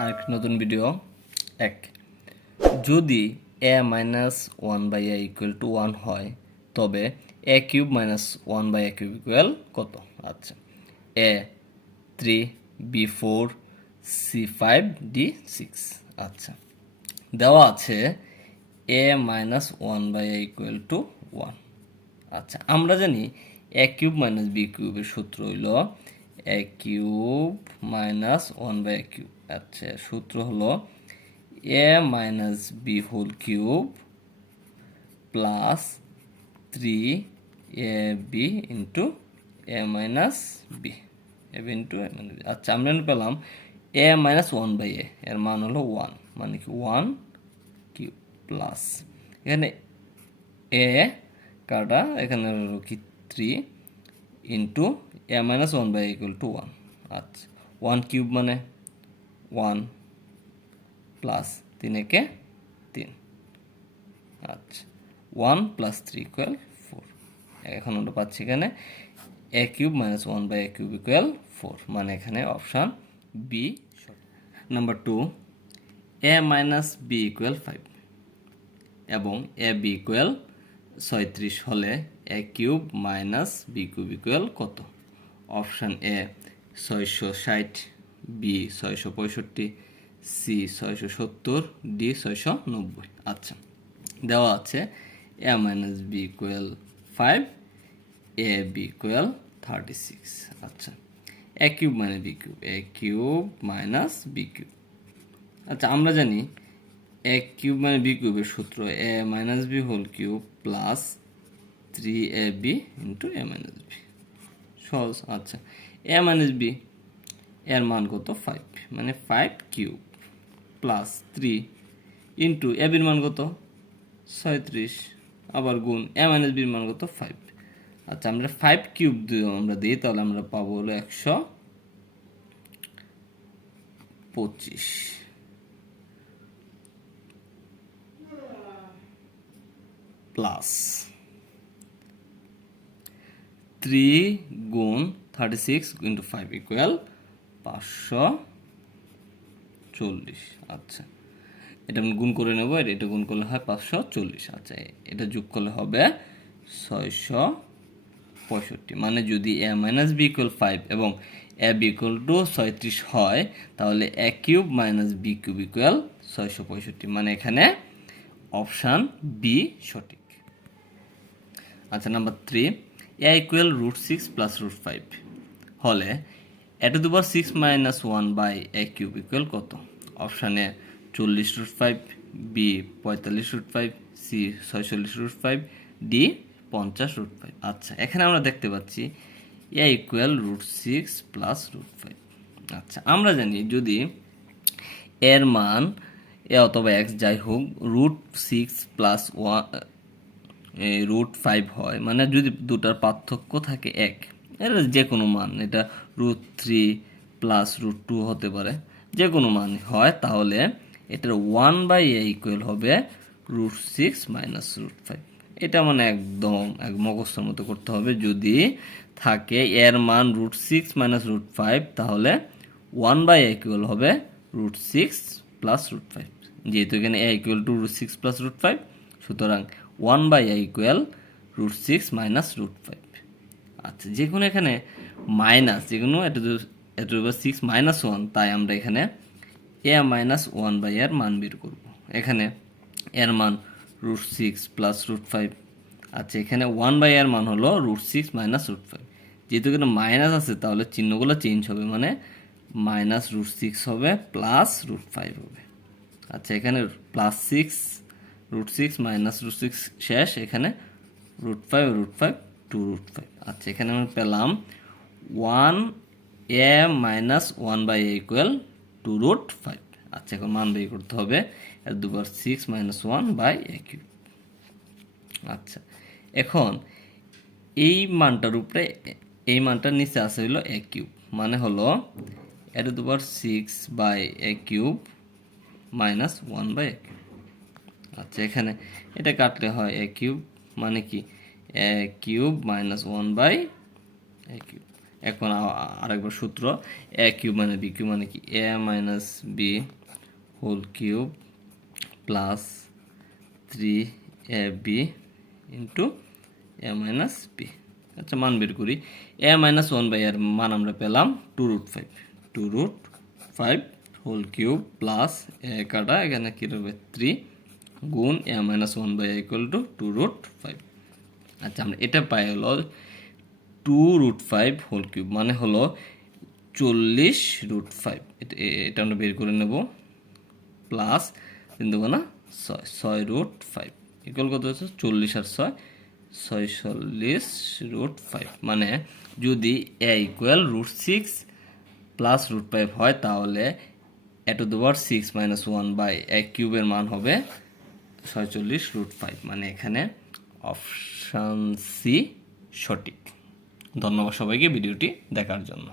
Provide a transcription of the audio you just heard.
আরেকটি নতুন ভিডিও। এক, যদি a minus one by a equal to 1 হয় তবে a cube minus one by a cube equal কত? আচ্ছা, এ 3, বি 4, সি 5, ডি 6। আচ্ছা, দেওয়া আছে a minus one by a equal to 1। আচ্ছা, আমরা জানি এ কিউব মাইনাস বি কিউবের সূত্র হইল a cube minus one by a cube. আচ্ছা, সূত্র হলো a minus b whole cube plus 3ab into A minus b into A minus b. আচ্ছা, আমরা পেলাম এ মাইনাস ওয়ান বাই এর মান হলো 1, মানে কি 1 কিউব প্লাস এখানে এ কাটা, এখানে হলো কি 3 into A minus one by equal to 1। আচ্ছা, 1 কিউব মানে 1 প্লাস 3 একে 3। আচ্ছা, 1 প্লাস 3 ইকুয়াল 4। এখন আমরা পাচ্ছি এখানে a cube minus one by a cube equal 4, মানে এখানে option b. Number 2, a minus b equal 5 এবং এ বি ইকুয়াল 36 হলে a cube minus b cube equal কত? Option a 660, b 665, c 670, d 690। আচ্ছা, দেওয়া আছে a minus b equal 5, a b equal 36। আচ্ছা, a cube মানে b cube, a cube minus b cube. আচ্ছা, আমরা জানি এ কিউব মানে বি কিউবের সূত্র a minus b whole cube plus 3ab into A minus b. সহজ। আচ্ছা, এ মাইনাস বি এর মান কত? 5, মানে 5 কিউব প্লাস 3 ইন্টু এ বির মান কত? 36, আবার গুণ এ মাইনাস বির মান কত? 5। আচ্ছা, আমরা 5 কিউব আমরা দিই, তাহলে আমরা পাবো হলো 125 প্লাস 3 গুণ 36 ইন্টু 5 ইকুয়াল 540। আচ্ছা, এটা আমি গুণ করে নেব, এটা গুণ করলে হয় 540। আচ্ছা, এটা যোগ করলে হবে 665। মানে যদি এ মাইনাস বি ইকুয়াল 5 এবং এ বি ইকুয়াল টু 36 হয়, তাহলে a cube minus b cube equal 665, মানে এখানে অপশান বি সঠিক। আচ্ছা, নাম্বার 3, এ ইকুয়াল √6 প্লাস √5 হলে a to the power 6 minus 1 by a cube equal কত? Option a 40√5, b 45√5, c 46√5, d 50√5। আচ্ছা, এখানে আমরা দেখতে পাচ্ছি এ ইকুয়াল √6 প্লাস √5। আচ্ছা, আমরা জানি যদি এর মান এ অথবা এক্স যাই হোক √6 প্লাস √5 হয়, মানে যদি দুটার পার্থক্য থাকে 1, এটা যে কোনো মান, এটা √3 প্লাস √2 হতে পারে, যে কোনো মান হয়, তাহলে এটার 1 বাই এ ইকুয়াল হবে √6 মাইনাস √5। এটা মানে একদম মুখস্থর মতো করতে হবে। যদি থাকে এর মান √6 মাইনাস √5, তাহলে 1 বাই এ ইকুয়াল হবে √6 প্লাস √5। যেহেতু এখানে এ ইকুয়াল টু √6 প্লাস √5, সুতরাং 1 বাই এ ইকুয়াল √6 মাইনাস √5। আচ্ছা, যে কোনো এখানে মাইনাস, যে কোনো এটা 6 মাইনাস 1, তাই আমরা এখানে এ মাইনাস 1 বাই এর মান বের করব। এখানে এর মান √6 প্লাস √5। আচ্ছা, এখানে 1 বাই এর মান হলো √6 মাইনাস √5। যেহেতু এখানে মাইনাস আছে, তাহলে চিহ্নগুলো চেঞ্জ হবে, মানে মাইনাস √6 হবে প্লাস √5 হবে। আচ্ছা, এখানে প্লাস 6 √6 মাইনাস √6 শেষ, এখানে √5 √5 2√5। আচ্ছা, এখানে আমরা পেলাম 1 এ মাইনাস 1 বাই এ ইকুয়াল 2√5। আচ্ছা, এখন মান বের করতে হবে এর দুবার 6 মাইনাস 1 বাই এ কিউব। আচ্ছা, এখন এই মানটার উপরে এই মানটার নিচে আসে হলো এ কিউব, মানে হলো এর দুবার 6 by a cube minus 1 by a cube. আচ্ছা, এখানে এটা কাটলে হয় এ কিউব, মানে কি a cube minus 1 by a cube. এখন আরেকবার সূত্র এ কিউব মানে বি কিউব মানে কি a minus b whole cube plus 3ab into A minus b. আচ্ছা মান বের করি। এ মাইনাস 1/a এর মান আমরা পেলাম 2√5 2√5 হোল কিউব প্লাস এ কাটা এখানে কি হবে 3 গুণ এ মাইনাস 1/a ইকুয়াল টু 2√5। আচ্ছা আমরা এটা পাই হলো 2√5 হোল কিউব মানে হলো 40√5। এটা আমরা বের করে নেব প্লাস 3 দুগুণা 6 ইকুয়াল কত হচ্ছে 40 আর 6 46√5। মানে যদি এ ইকুয়াল √6 প্লাস √5 হয় তাহলে এ to the power 6 minus 1/a কিউবের মান হবে 46√5। মানে এখানে অপশান সি সঠিক। ধন্যবাদ সবাইকে ভিডিওটি দেখার জন্য।